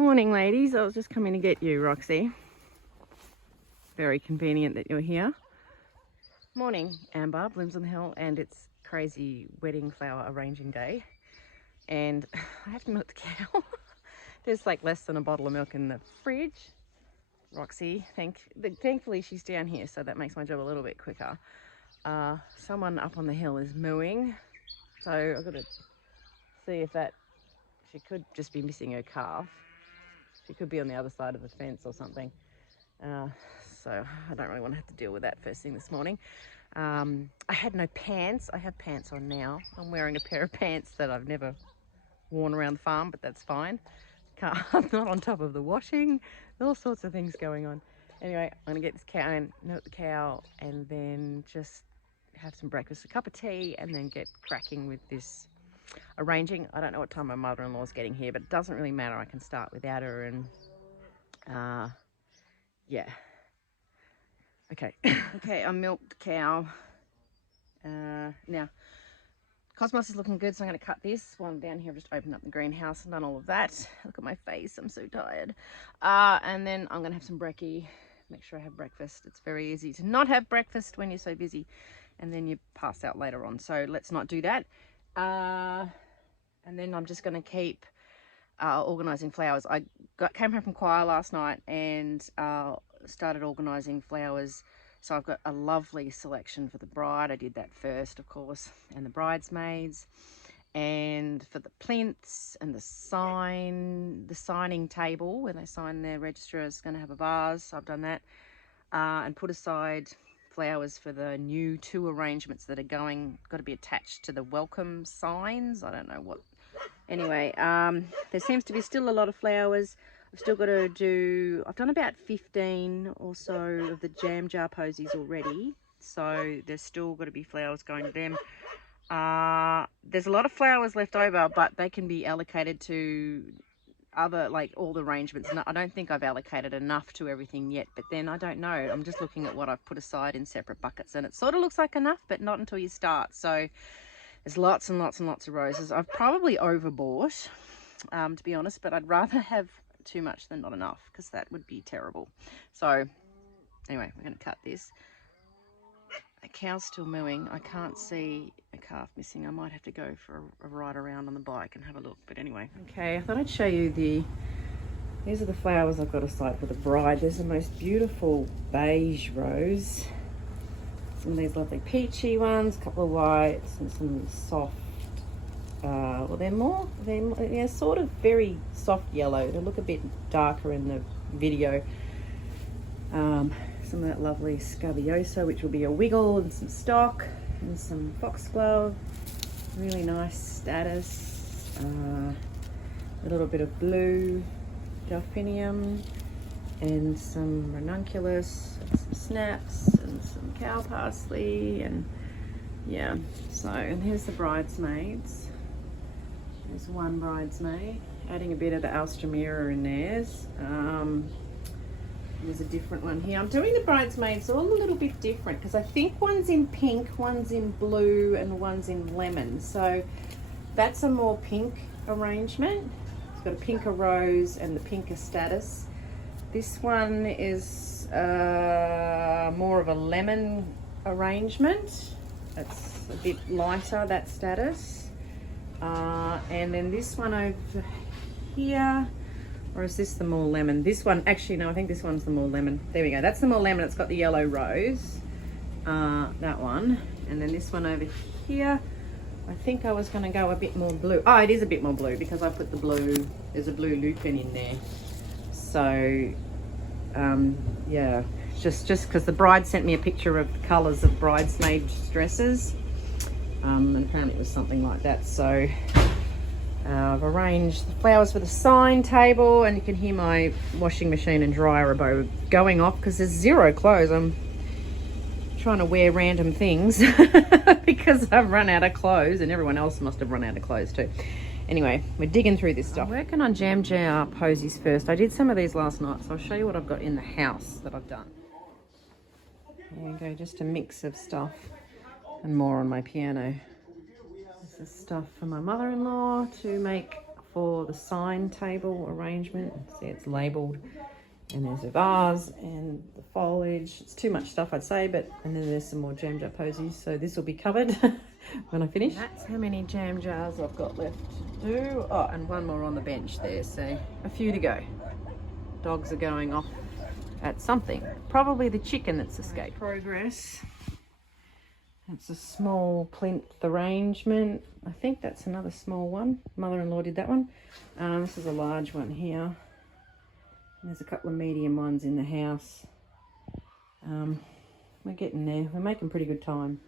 Morning, ladies. I was just coming to get you, Roxy. Very convenient that you're here. Morning, Amber, Blooms on the Hill, and it's crazy wedding flower arranging day. And I have to milk the cow. There's like less than a bottle of milk in the fridge. Roxy, thankfully she's down here, so that makes my job a little bit quicker. Someone up on the hill is mooing, so I've got to see if she could just be missing her calf. She could be on the other side of the fence or something. So I don't really want to have to deal with that first thing this morning. I had no pants. I have pants on now. I'm wearing a pair of pants that I've never worn around the farm, but that's fine. I'm not on top of the washing. All sorts of things going on. Anyway, I'm gonna get this cow and milk the cow, and then just have some breakfast, a cup of tea, and then get cracking with this arranging. I don't know what time my mother-in-law's getting here, but it doesn't really matter. I can start without her, and yeah. Okay. Okay, I milked the cow. Now, Cosmos is looking good, so I'm going to cut this while I'm down here. I've just opened up the greenhouse and done all of that. Look at my face, I'm so tired. And then I'm going to have some brekkie, make sure I have breakfast. It's very easy to not have breakfast when you're so busy, and then you pass out later on. So let's not do that. And then I'm just going to keep organising flowers. I came home from choir last night and started organising flowers. So I've got a lovely selection for the bride. I did that first, of course, and the bridesmaids, and for the plinths and the signing table where they sign their register is going to have a vase. So I've done that, and put aside flowers for the new 2 arrangements that are got to be attached to the welcome signs. I don't know what. Anyway, there seems to be still a lot of flowers. I've still got to do, I've done about 15 or so of the jam jar posies already. So there's still got to be flowers going to them. There's a lot of flowers left over, but they can be allocated to other, like all the arrangements. And I don't think I've allocated enough to everything yet, but then I don't know. I'm just looking at what I've put aside in separate buckets, and it sort of looks like enough, but not until you start. So there's lots and lots and lots of roses. I've probably overbought, to be honest, but I'd rather have too much than not enough, because that would be terrible. So anyway, we're going to cut this. The cow's still mooing. I can't see a calf missing. I might have to go for a ride around on the bike and have a look, but anyway. Okay, I thought I'd show you these are the flowers I've got aside for the bride. There's the most beautiful beige rose. Some of these lovely peachy ones, a couple of whites, and some soft, well, they're sort of very soft yellow. They look a bit darker in the video. Some of that lovely scabiosa, which will be a wiggle, and some stock, and some foxglove, really nice status. A little bit of blue delphinium, and some ranunculus, and some snaps, and some cow parsley, and yeah. So, and here's the bridesmaids. There's one bridesmaid, adding a bit of the alstroemia in theirs. There's a different one here. I'm doing the bridesmaids all a little bit different, because I think one's in pink, one's in blue, and one's in lemon. So that's a more pink arrangement. It's got a pinker rose and the pinker status. This one is more of a lemon arrangement. It's a bit lighter, that status. And then this one over here, or is this the more lemon? This one, actually no, I think this one's the more lemon. There we go, that's the more lemon. It's got the yellow rose, that one. And then this one over here, I think I was going to go a bit more blue. Oh, it is a bit more blue because I put the blue, there's a blue lupin in there. So yeah, just because the bride sent me a picture of the colours of bridesmaid dresses, and apparently it was something like that. So I've arranged the flowers for the sign table, and you can hear my washing machine and dryer are both going off because there's 0 clothes. I'm trying to wear random things because I've run out of clothes, and everyone else must have run out of clothes too. Anyway, we're digging through this stuff. I'm working on jam jar posies first. I did some of these last night, so I'll show you what I've got in the house that I've done. There you go, just a mix of stuff and more on my piano. This is stuff for my mother-in-law to make for the sign table arrangement. See, it's labelled, and there's a vase and the foliage. It's too much stuff, I'd say, but and then there's some more jam jar posies, so this will be covered when I finish. That's how many jam jars I've got left to do. Oh, and one more on the bench there, so a few to go. Dogs are going off at something, probably the chicken that's escaped. Progress. That's a small plinth arrangement. I think that's another small one. Mother-in-law did that one. This is a large one here. There's a couple of medium ones in the house. We're getting there. We're making pretty good time.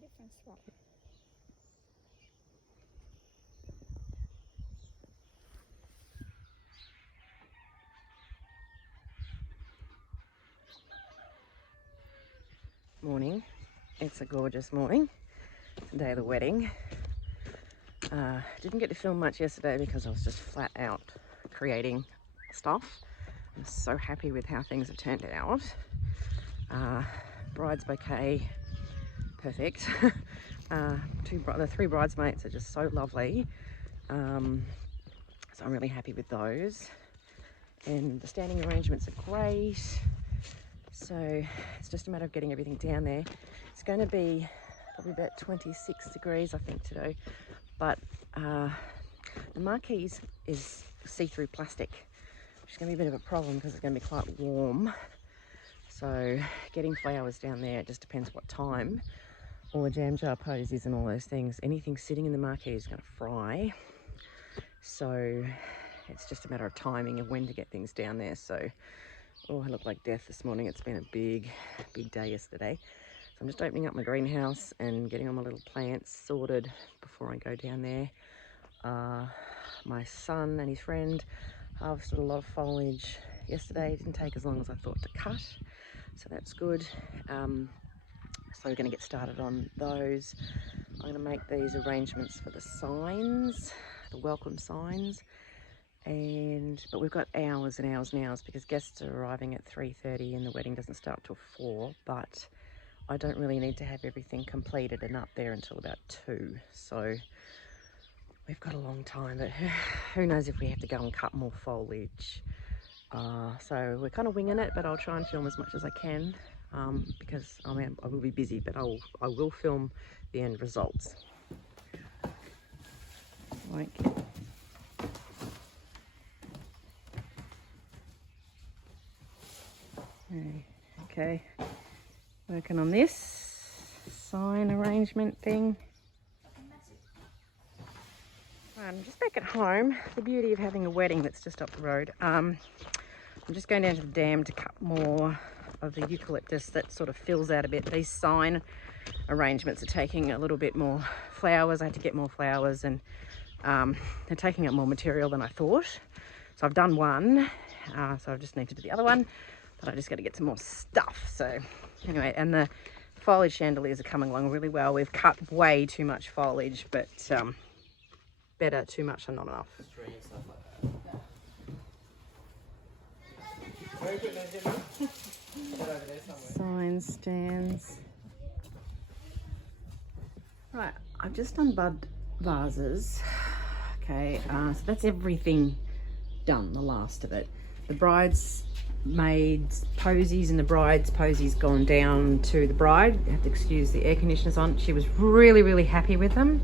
Different swap. Morning. It's a gorgeous morning. It's the day of the wedding. Didn't get to film much yesterday because I was just flat out creating stuff. I'm so happy with how things have turned out. Bride's bouquet, perfect. The three bridesmaids are just so lovely. So I'm really happy with those. And the standing arrangements are great. So it's just a matter of getting everything down there. It's going to be probably about 26 degrees, I think, today. But the marquise is see-through plastic, which is going to be a bit of a problem because it's going to be quite warm. So getting flowers down there, it just depends what time. All the jam jar posies and all those things, anything sitting in the marquee is going to fry. So it's just a matter of timing of when to get things down there. So, oh, I look like death this morning. It's been a big day yesterday. So I'm just opening up my greenhouse and getting all my little plants sorted before I go down there. My son and his friend harvested a lot of foliage yesterday. It didn't take as long as I thought to cut, so that's good. So we're going to get started on those. I'm going to make these arrangements for the signs, the welcome signs. But we've got hours and hours and hours because guests are arriving at 3:30 and the wedding doesn't start till 4. But I don't really need to have everything completed and up there until about 2. So we've got a long time, but who knows if we have to go and cut more foliage. So we're kind of winging it, but I'll try and film as much as I can. Because I will be busy, but I will film the end results. Okay, working on this sign arrangement thing. I'm just back at home. The beauty of having a wedding that's just up the road. I'm just going down to the dam to cut more of the eucalyptus that sort of fills out a bit. These sign arrangements are taking a little bit more flowers. I had to get more flowers, and they're taking up more material than I thought. So I've done one, so I just need to do the other one, but I just got to get some more stuff. So anyway, and the foliage chandeliers are coming along really well. We've cut way too much foliage, but better too much than not enough. Sign stands. Right, I've just done bud vases. Okay, so that's everything done, the last of it. The bridesmaids' posies and the bride's posies gone down to the bride. You have to excuse the air conditioners on. She was really happy with them.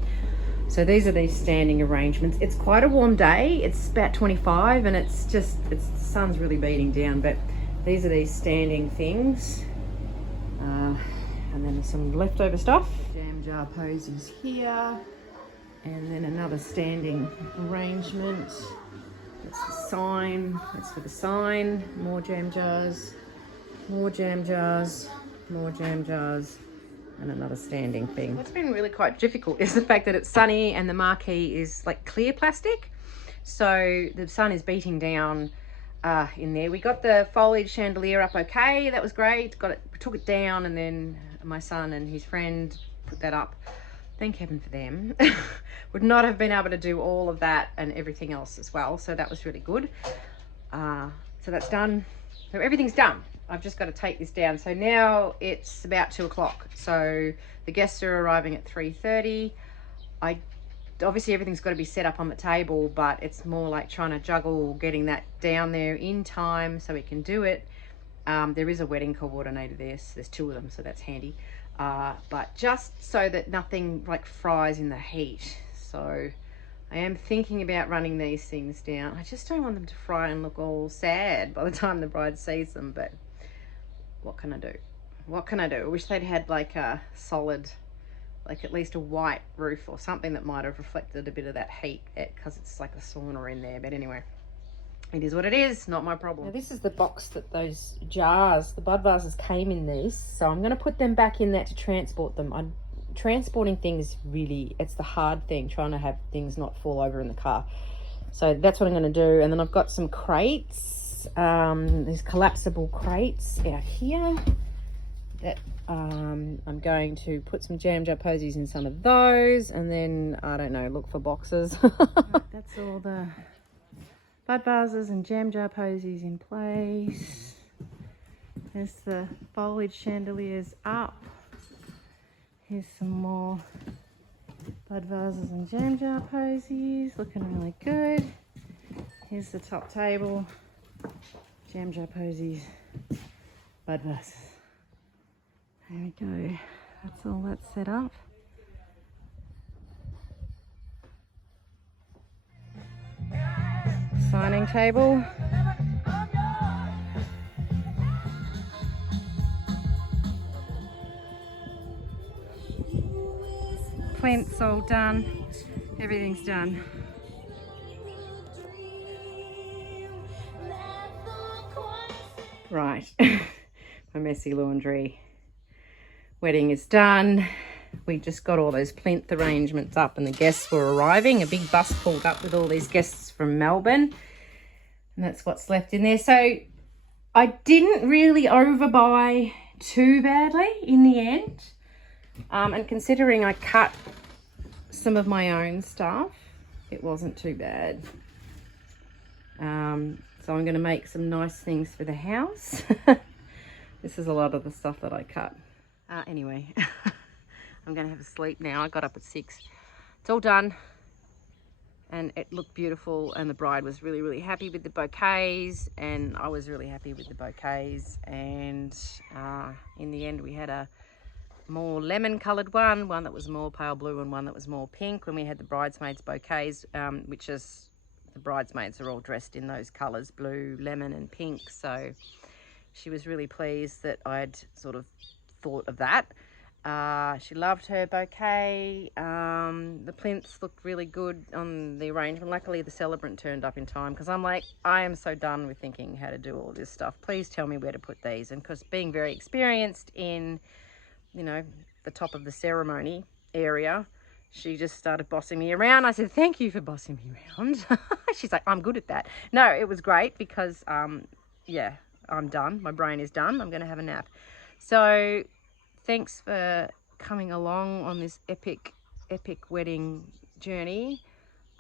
So these are these standing arrangements. It's quite a warm day. It's about 25 and the sun's really beating down, but these are these standing things. And then some leftover stuff. Jam jar posies here. And then another standing arrangement. That's the sign. That's for the sign. More jam jars. More jam jars. More jam jars. And another standing thing. What's been really quite difficult is the fact that it's sunny and the marquee is like clear plastic. So the sun is beating down in there. We got the foliage chandelier up okay. That was great. Took it down, and then my son and his friend put that up. Thank heaven for them. Would not have been able to do all of that and everything else as well. So that was really good. So that's done. So everything's done. I've just got to take this down. So now it's about 2 o'clock. So the guests are arriving at 3:30. Obviously everything's got to be set up on the table, but it's more like trying to juggle getting that down there in time so we can do it. There is a wedding coordinator there, so there's 2 of them, so that's handy. But just so that nothing like fries in the heat. So I am thinking about running these things down. I just don't want them to fry and look all sad by the time the bride sees them, but what can I do? What can I do? I wish they'd had like a solid, like at least a white roof or something that might have reflected a bit of that heat, because it's like a sauna in there. But anyway, it is what it is, not my problem. Now this is the box that those jars, the bud vases came in these. So I'm going to put them back in there to transport them. Transporting things really, it's the hard thing, trying to have things not fall over in the car. So that's what I'm going to do. And then I've got some crates, these collapsible crates out here that I'm going to put some jam jar posies in some of those, and then I don't know, look for boxes. Right, that's all the bud vases and jam jar posies in place. There's the foliage chandeliers up. Here's some more bud vases and jam jar posies, looking really good. Here's the top table, jam jar posies, bud vases. There we go. That's all that's set up. Signing table. Plinth's all done. Everything's done. Right. My messy laundry. Wedding is done. We just got all those plinth arrangements up and the guests were arriving. A big bus pulled up with all these guests from Melbourne. And that's what's left in there. So I didn't really overbuy too badly in the end. And considering I cut some of my own stuff, it wasn't too bad. So I'm going to make some nice things for the house. This is a lot of the stuff that I cut. Anyway, I'm going to have a sleep now. I got up at 6. It's all done. And it looked beautiful, and the bride was really, really happy with the bouquets, and I was really happy with the bouquets. And in the end, we had a more lemon coloured one that was more pale blue, and one that was more pink. When we had the bridesmaids bouquets, which is, the bridesmaids are all dressed in those colours, blue, lemon and pink. So she was really pleased that I'd sort of thought of that. She loved her bouquet. The plinths looked really good on the arrangement. Luckily the celebrant turned up in time, because I'm like, I am so done with thinking how to do all this stuff. Please tell me where to put these. And because being very experienced in, you know, the top of the ceremony area, she just started bossing me around. I said, thank you for bossing me around. She's like, I'm good at that. No, it was great because, yeah, I'm done. My brain is done. I'm going to have a nap. So thanks for coming along on this epic wedding journey.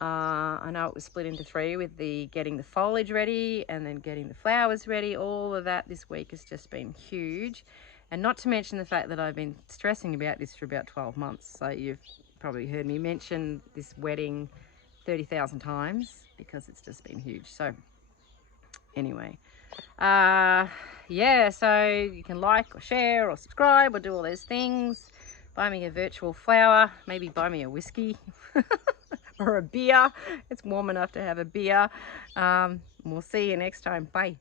I know it was split into 3 with the getting the foliage ready and then getting the flowers ready. All of that this week has just been huge. And not to mention the fact that I've been stressing about this for about 12 months. So you've probably heard me mention this wedding 30,000 times because it's just been huge. So anyway, yeah, so you can like or share or subscribe or do all those things. Buy me a virtual flower, maybe buy me a whiskey or a beer. It's warm enough to have a beer. We'll see you next time. Bye.